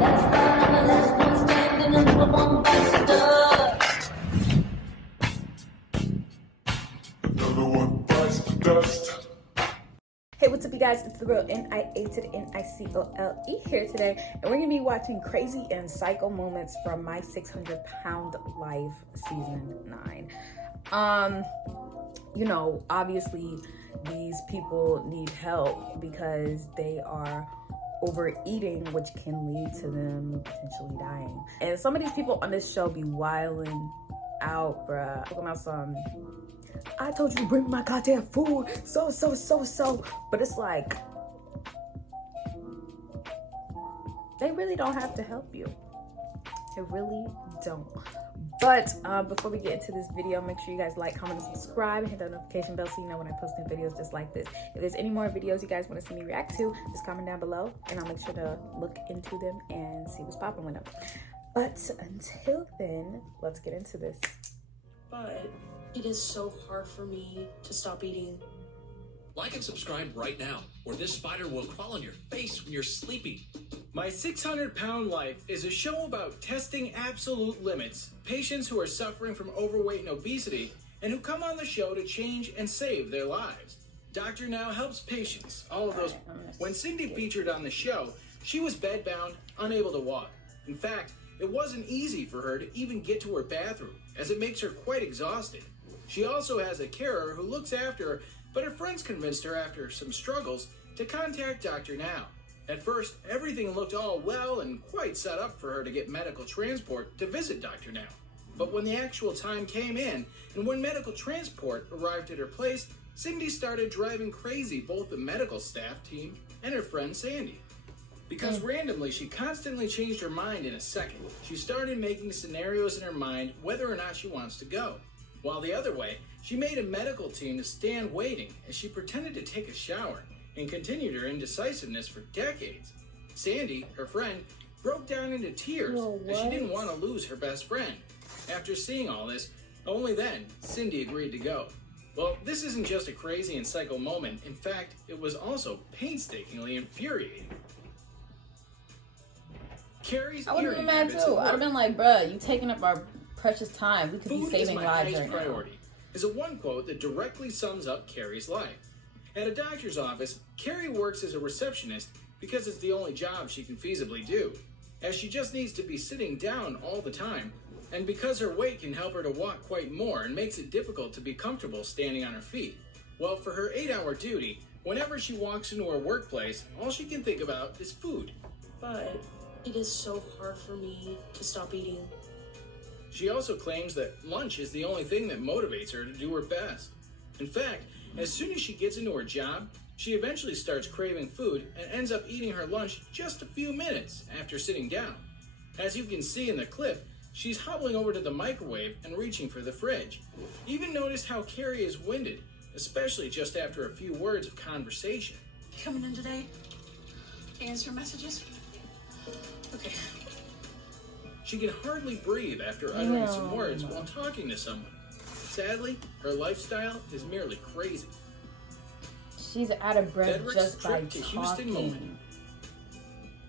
Hey, what's up, you guys? It's the real NIATONICOLE here today, and we're gonna be watching crazy and psycho moments from My 600-Pound Life season 9. You know, obviously these people need help because they are overeating, which can lead to them potentially dying. And some of these people on this show be wilding out, bruh. Talking about some, I told you to bring my goddamn food, so. But it's like, they really don't have to help you. They really don't. But before we get into this video, make sure you guys like, comment, and subscribe, and hit that notification bell so you know when I post new videos just like this. If there's any more videos you guys want to see me react to, just comment down below, and I'll make sure to look into them and see what's popping with them. But until then, let's get into this. But it is so hard for me to stop eating. Like and subscribe right now, or this spider will crawl on your face when you're sleeping. My 600-Pound Life is a show about testing absolute limits, patients who are suffering from overweight and obesity, and who come on the show to change and save their lives. Dr. Now helps patients, all of those. When Cindy featured on the show, she was bedbound, unable to walk. In fact, it wasn't easy for her to even get to her bathroom, as it makes her quite exhausted. She also has a carer who looks after her, but her friends convinced her after some struggles to contact Dr. Now. At first, everything looked all well and quite set up for her to get medical transport to visit Dr. Now. But when the actual time came in, and when medical transport arrived at her place, Cindy started driving crazy both the medical staff team and her friend Sandy. Because randomly, she constantly changed her mind in a second. She started making scenarios in her mind whether or not she wants to go. While the other way, she made a medical team to stand waiting as she pretended to take a shower and continued her indecisiveness for decades. Sandy, her friend, broke down into tears as she didn't want to lose her best friend. After seeing all this, only then, Cindy agreed to go. Well, this isn't just a crazy and psycho moment. In fact, it was also painstakingly infuriating. Carrie's I would have been mad too. I'd have been like, bruh, you taking up our precious time. We could be saving lives right now. Priority is a one quote that directly sums up Carrie's life. At a doctor's office, Carrie works as a receptionist because it's the only job she can feasibly do, as she just needs to be sitting down all the time, and because her weight can help her to walk quite more and makes it difficult to be comfortable standing on her feet. Well, for her 8-hour duty, whenever she walks into her workplace, all she can think about is food. But it is so hard for me to stop eating. She also claims that lunch is the only thing that motivates her to do her best. In fact, as soon as she gets into her job, she eventually starts craving food and ends up eating her lunch just a few minutes after sitting down. As you can see in the clip, she's hobbling over to the microwave and reaching for the fridge. Even notice how Carrie is winded, especially just after a few words of conversation. You coming in today to answer messages? Okay. She can hardly breathe after uttering some words while talking to someone. Sadly, her lifestyle is merely crazy. She's out of breath Frederick's just by trip to Houston moment.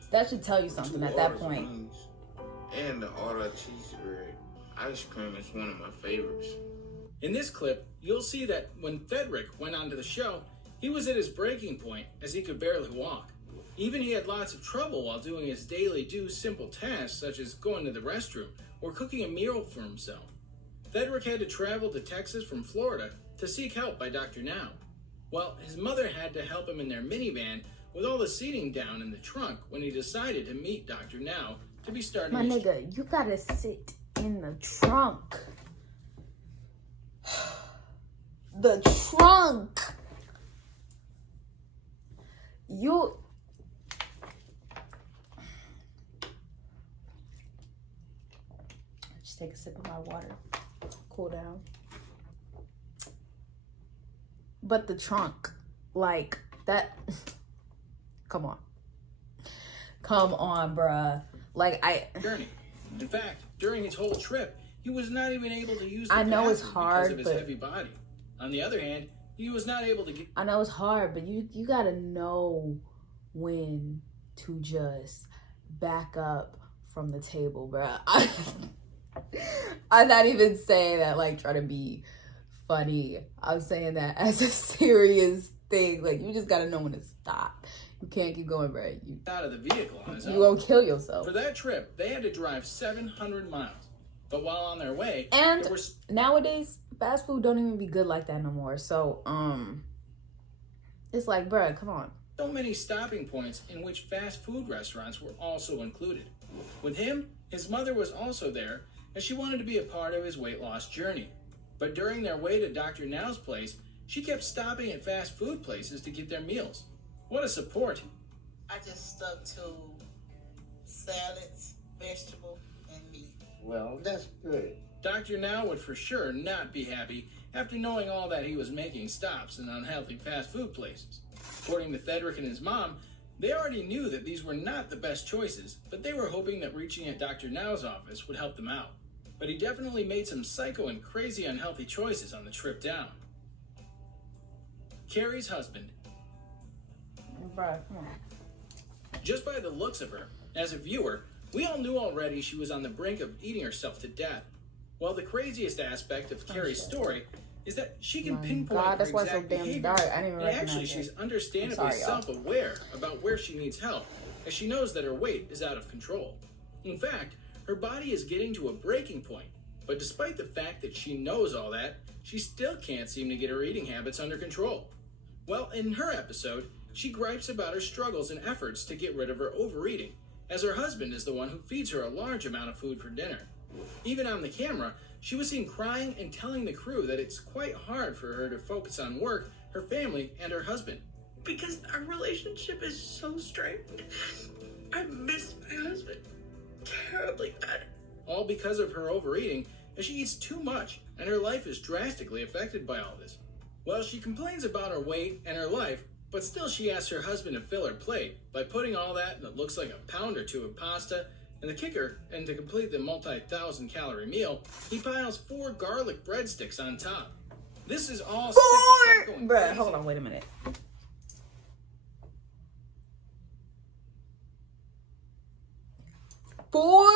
That should tell you something at that point. And the outta cheeseburger ice cream is one of my favorites. In this clip, you'll see that when Frederick went onto the show, he was at his breaking point as he could barely walk. Even he had lots of trouble while doing his daily simple tasks such as going to the restroom or cooking a meal for himself. Frederick had to travel to Texas from Florida to seek help by Dr. Now. Well, his mother had to help him in their minivan with all the seating down in the trunk when he decided to meet Dr. Now to be starting. My nigga, you gotta sit in the trunk. The trunk. You. Just take a sip of my water. Cool down. But the trunk, like that. Come on, bruh. Like journey. In fact, during his whole trip, he was not even able to use the I know it's bathroom hard because of his heavy body. On the other hand, he was not able to get. I know it's hard, but you gotta know when to just back up from the table, bruh. I'm not even saying that like try to be funny. I'm saying that as a serious thing. Like, you just gotta know when to stop. You can't keep going, bruh. You out of the vehicle on his own. You gonna kill yourself. For that trip, they had to drive 700 miles. But while on their way, and nowadays, fast food don't even be good like that no more. So, it's like, bruh, come on. So many stopping points in which fast food restaurants were also included. With him, his mother was also there, as she wanted to be a part of his weight loss journey. But during their way to Dr. Now's place, she kept stopping at fast food places to get their meals. What a support. I just stuck to salads, vegetable, and meat. Well, that's good. Dr. Now would for sure not be happy after knowing all that he was making stops in unhealthy fast food places. According to Frederick and his mom, they already knew that these were not the best choices, but they were hoping that reaching at Dr. Now's office would help them out. But he definitely made some psycho and crazy unhealthy choices on the trip down. Carrie's husband. Bruh, come on. Just by the looks of her, as a viewer, we all knew already she was on the brink of eating herself to death. While the craziest aspect of Carrie's story is that she can pinpoint her that's why it's so exact damn behavior. dark. I didn't even And recognize actually, it. she's understandably I'm sorry, y'all. self-aware about where she needs help, as she knows that her weight is out of control. In fact, her body is getting to a breaking point. But despite the fact that she knows all that, she still can't seem to get her eating habits under control. Well, in her episode, she gripes about her struggles and efforts to get rid of her overeating, as her husband is the one who feeds her a large amount of food for dinner. Even on the camera, she was seen crying and telling the crew that it's quite hard for her to focus on work, her family, and her husband. Because our relationship is so strained. I miss my husband terribly bad. All because of her overeating, as she eats too much, and her life is drastically affected by all this. Well, she complains about her weight and her life, but still she asks her husband to fill her plate by putting all that in what looks like a pound or two of pasta. And the kicker, and to complete the multi-1,000 calorie meal, he piles 4 garlic breadsticks on top. This is all sick, psycho, and Bruh, crazy. hold on, wait a minute. 4?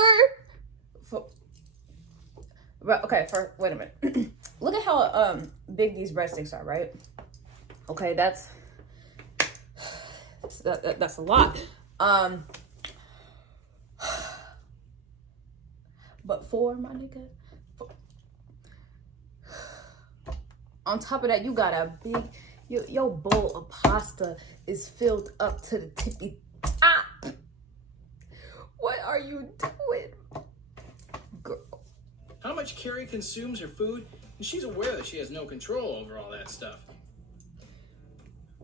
Okay, wait a minute. Look at how big these breadsticks are, right? Okay, that's a lot. But 4, my nigga. On top of that, you got a big, your bowl of pasta is filled up to the tippy top. What are you doing, girl? How much Carrie consumes her food, and she's aware that she has no control over all that stuff.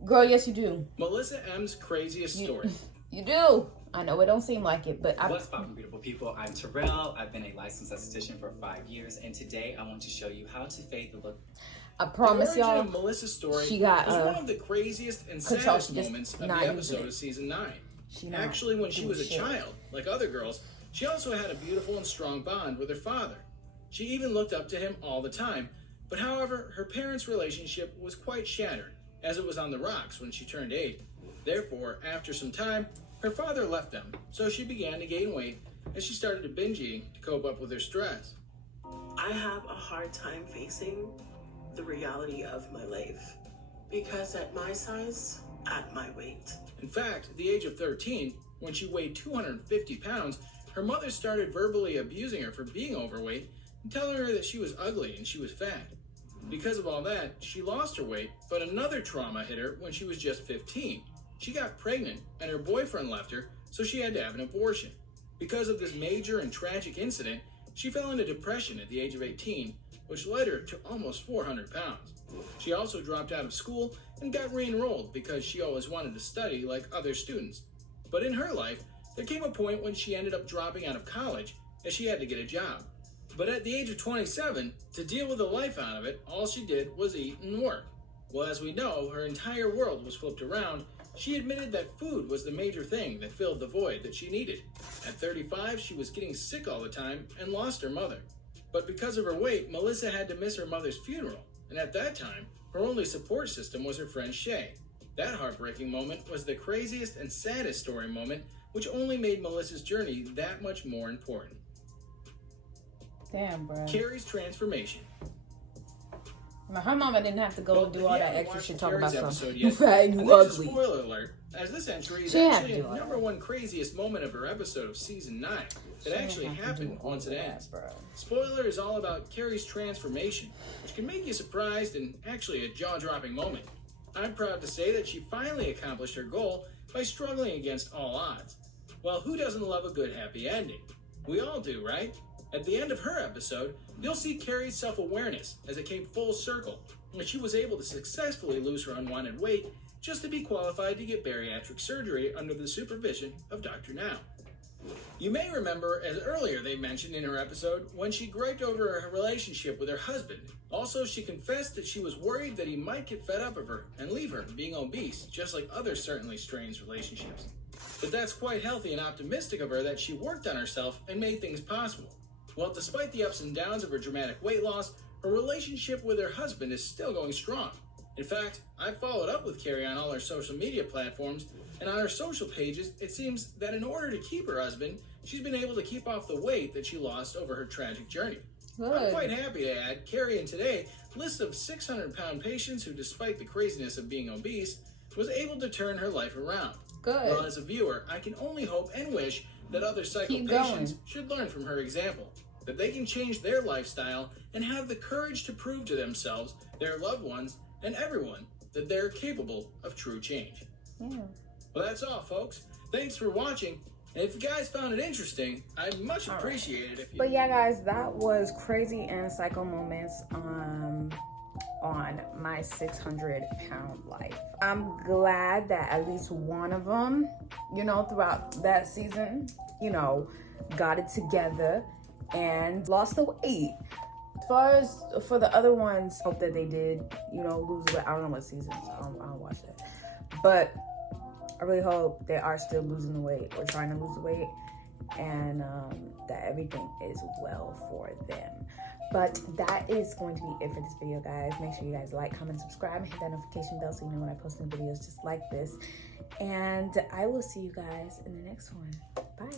Girl, yes you do. Melissa M's craziest story. You do. I know it don't seem like it, but What's poppin', beautiful people? I'm TheReal. I've been a licensed esthetician for 5 years, and today I want to show you how to fade the look. I promise the origin y'all, of Melissa's story she got was one of the craziest and control. saddest She just moments of the not episode using it. of season 9. she not Actually, when she doing was a shit. child, like other girls, she also had a beautiful and strong bond with her father. She even looked up to him all the time, but however, her parents' relationship was quite shattered, as it was on the rocks when she turned 8. Therefore, after some time, her father left them, so she began to gain weight as she started to binge eating to cope up with her stress. I have a hard time facing the reality of my life. Because at my size, at my weight, In fact, at the age of 13, when she weighed 250 pounds, her mother started verbally abusing her for being overweight and telling her that she was ugly and she was fat. Because of all that, she lost her weight, but another trauma hit her when she was just 15. She got pregnant and her boyfriend left her, so she had to have an abortion. Because of this major and tragic incident, she fell into depression at the age of 18, which led her to almost 400 pounds. She also dropped out of school and got re-enrolled because she always wanted to study like other students. But in her life, there came a point when she ended up dropping out of college as she had to get a job. But at the age of 27, to deal with the life out of it, all she did was eat and work. Well, as we know, her entire world was flipped around. She admitted that food was the major thing that filled the void that she needed. At 35, she was getting sick all the time and lost her mother. But because of her weight, Melissa had to miss her mother's funeral. And at that time, her only support system was her friend Shay. That heartbreaking moment was the craziest and saddest story moment which only made Melissa's journey that much more important. Damn, bro. Carrie's transformation. Now, her mama didn't have to go and do all that extra shit talking about something. You fat and you there's ugly. A spoiler alert, as this entry is She had actually to the do number one craziest moment of her episode of season 9 that actually happened once it ends. Spoiler is all about Carrie's transformation, which can make you surprised and actually a jaw-dropping moment. I'm proud to say that she finally accomplished her goal by struggling against all odds. Well, who doesn't love a good happy ending? We all do, right? At the end of her episode, you'll see Carrie's self-awareness as it came full circle, and she was able to successfully lose her unwanted weight just to be qualified to get bariatric surgery under the supervision of Dr. Now. You may remember, as earlier they mentioned in her episode, when she griped over her relationship with her husband. Also, she confessed that she was worried that he might get fed up of her and leave her being obese, just like other certainly strained relationships. But that's quite healthy and optimistic of her that she worked on herself and made things possible. Well, despite the ups and downs of her dramatic weight loss, her relationship with her husband is still going strong. In fact, I followed up with Carrie on all her social media platforms, and on her social pages, it seems that in order to keep her husband, she's been able to keep off the weight that she lost over her tragic journey. Good. I'm quite happy to add, Carrie in Today lists of 600-pound patients who, despite the craziness of being obese, was able to turn her life around. Good. Well, as a viewer, I can only hope and wish that other psycho patients should learn from her example, that they can change their lifestyle and have the courage to prove to themselves, their loved ones, and everyone that they're capable of true change. Yeah. Well, that's all, folks. Thanks for watching. And if you guys found it interesting, I'd much appreciate it if you... But yeah, guys, that was crazy and psycho moments on my 600-pound life. I'm glad that at least one of them, you know, throughout that season, you know, got it together and lost the weight. As far as for the other ones, hope that they did, you know, lose weight. I don't know what season, so I don't watch that. But I really hope they are still losing the weight or trying to lose the weight, and that everything is well for them. But that is going to be it for this video, guys. Make sure you guys like, comment, subscribe, and hit that notification bell so you know when I post new videos just like this. And I will see you guys in the next one. Bye.